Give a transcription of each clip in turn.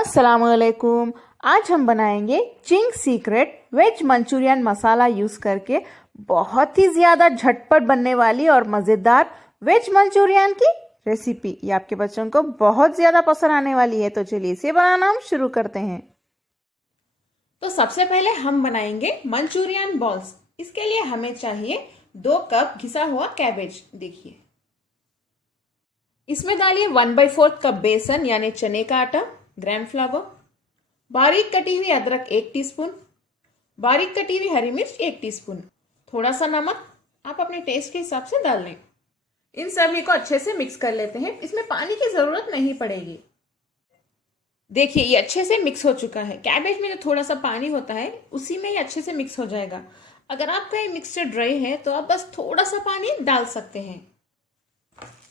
अस्सलामुअलैकुम। आज हम बनाएंगे चिंग्स सीक्रेट वेज मंचूरियन मसाला यूज करके बहुत ही ज्यादा झटपट बनने वाली और मजेदार वेज मंचूरियन की रेसिपी। ये आपके बच्चों को बहुत ज्यादा पसंद आने वाली है। तो चलिए इसे बनाना हम शुरू करते हैं। तो सबसे पहले हम बनाएंगे मंचूरियन बॉल्स। इसके लिए हमें चाहिए 2 कप घिसा हुआ कैबेज। देखिए, इसमें डालिए 1/4 कप बेसन यानी चने का आटा, ग्राम फ्लावर, बारीक कटी हुई अदरक 1 टीस्पून, बारीक कटी हुई हरी मिर्च 1 टीस्पून, थोड़ा सा नमक आप अपने टेस्ट के हिसाब से डाल लें। इन सभी को अच्छे से मिक्स कर लेते हैं। इसमें पानी की जरूरत नहीं पड़ेगी। देखिए, ये अच्छे से मिक्स हो चुका है। कैबेज में जो थोड़ा सा पानी होता है उसी में ही अच्छे से मिक्स हो जाएगा। अगर आपका ये मिक्सचर ड्राई है तो आप बस थोड़ा सा पानी डाल सकते हैं।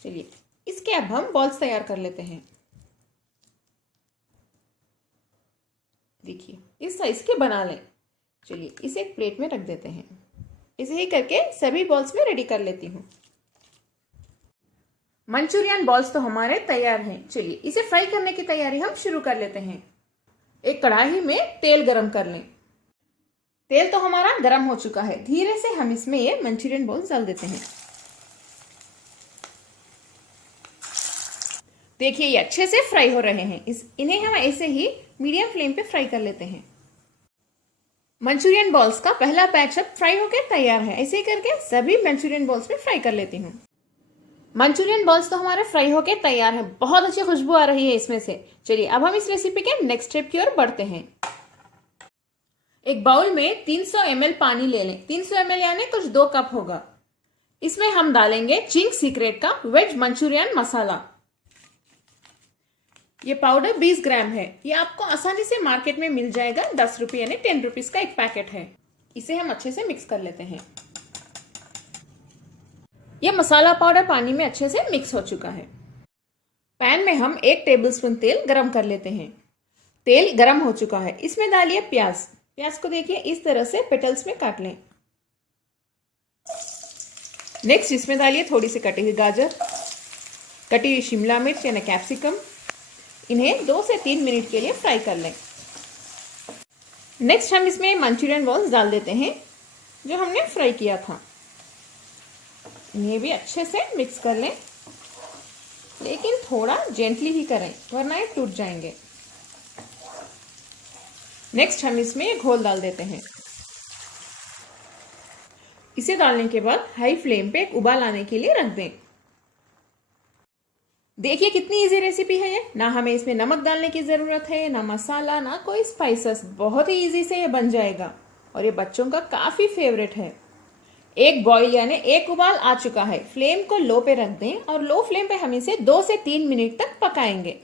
चलिए, इसके अब हम बॉल्स तैयार कर लेते हैं। देखिए, इस साइज के बना लें। चलिए, इसे एक प्लेट में रख देते हैं। इसे ही करके सभी बॉल्स में रेडी कर लेती हूँ। मंचूरियन बॉल्स तो हमारे तैयार हैं। चलिए, इसे फ्राई करने की तैयारी हम शुरू कर लेते हैं। एक कढ़ाई में तेल गरम कर लें। तेल तो हमारा गरम हो चुका है। धीरे से हम इसमें ये मंचूरियन बॉल्स डाल देते हैं। देखिए, ये अच्छे से फ्राई हो रहे हैं। इन्हें हम ऐसे ही मीडियम फ्लेम पे फ्राई कर लेते हैं। मंचूरियन बॉल्स का पहला बैच अब फ्राई होकर तैयार है। ऐसे करके सभी मंचूरियन बॉल्स में फ्राई कर लेती हूँ। मंचूरियन बॉल्स तो हमारे फ्राई होकर तैयार है। बहुत अच्छी खुशबू आ रही है इसमें से। चलिए, अब हम इस रेसिपी के नेक्स्ट स्टेप की ओर बढ़ते हैं। एक बाउल में 300 ml पानी ले लें। 300 ml यानी कुछ 2 कप होगा। इसमें हम डालेंगे चिंग्स सीक्रेट का वेज मंचूरियन मसाला। ये पाउडर 20 ग्राम है। ये आपको आसानी से मार्केट में मिल जाएगा। 10 रुपये यानी 10 रुपीज का एक पैकेट है। इसे हम अच्छे से मिक्स कर लेते हैं। यह मसाला पाउडर पानी में अच्छे से मिक्स हो चुका है। पैन में हम 1 टेबलस्पून तेल गरम कर लेते हैं। तेल गरम हो चुका है। इसमें डालिए प्याज। प्याज को देखिए इस तरह से पेटल्स में काट लें। नेक्स्ट इसमें डालिए थोड़ी सी कटी हुई गाजर, कटी हुई शिमला मिर्च यानी कैप्सिकम। इन्हें 2 से 3 मिनट के लिए फ्राई कर लें। नेक्स्ट हम इसमें मंचूरियन बॉल्स डाल देते हैं जो हमने फ्राई किया था। इन्हें भी अच्छे से मिक्स कर लें, लेकिन थोड़ा जेंटली ही करें वरना ये टूट जाएंगे। नेक्स्ट हम इसमें घोल डाल देते हैं। इसे डालने के बाद हाई फ्लेम पे एक उबाल आने के लिए रख दें। देखिए, कितनी इजी रेसिपी है ये। ना हमें इसमें नमक डालने की जरूरत है, ना मसाला, ना कोई स्पाइसेस। बहुत ही इजी से ये बन जाएगा और ये बच्चों का काफी फेवरेट है। एक बॉईल यानी एक उबाल आ चुका है। फ्लेम को लो पे रख दें और लो फ्लेम पे हम इसे 2 से 3 मिनट तक पकाएंगे।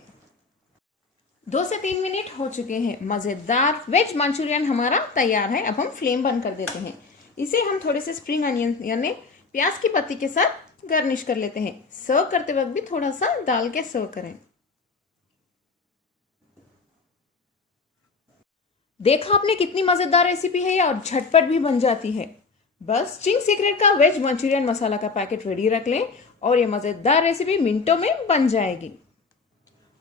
2 से 3 मिनट हो चुके हैं। मजेदार वेज मंचूरियन हमारा तैयार है। अब हम फ्लेम बंद कर देते हैं। इसे हम थोड़े से स्प्रिंग अनियन यानी प्याज की पत्ती के साथ गार्निश कर लेते हैं। सर्व करते वक्त भी थोड़ा सा डाल के सर्व करें। देखा आपने, कितनी मजेदार रेसिपी है और झटपट भी बन जाती है। बस चिंग्स सीक्रेट का वेज मंचूरियन मसाला का पैकेट रेडी रख लें और ये मजेदार रेसिपी मिनटों में बन जाएगी।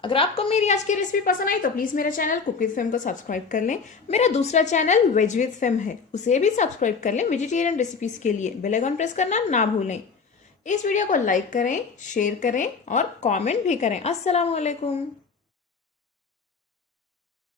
अगर आपको मेरी आज की रेसिपी पसंद आई तो प्लीज मेरे चैनल कुक विद फेम को सब्सक्राइब कर लें। मेरा दूसरा चैनल वेज विद फेम है, उसे भी सब्सक्राइब कर लें वेजिटेरियन रेसिपीज के लिए। बेल आइकन प्रेस करना ना भूलें। इस वीडियो को लाइक करें, शेयर करें और कमेंट भी करें। अस्सलाम वालेकुम।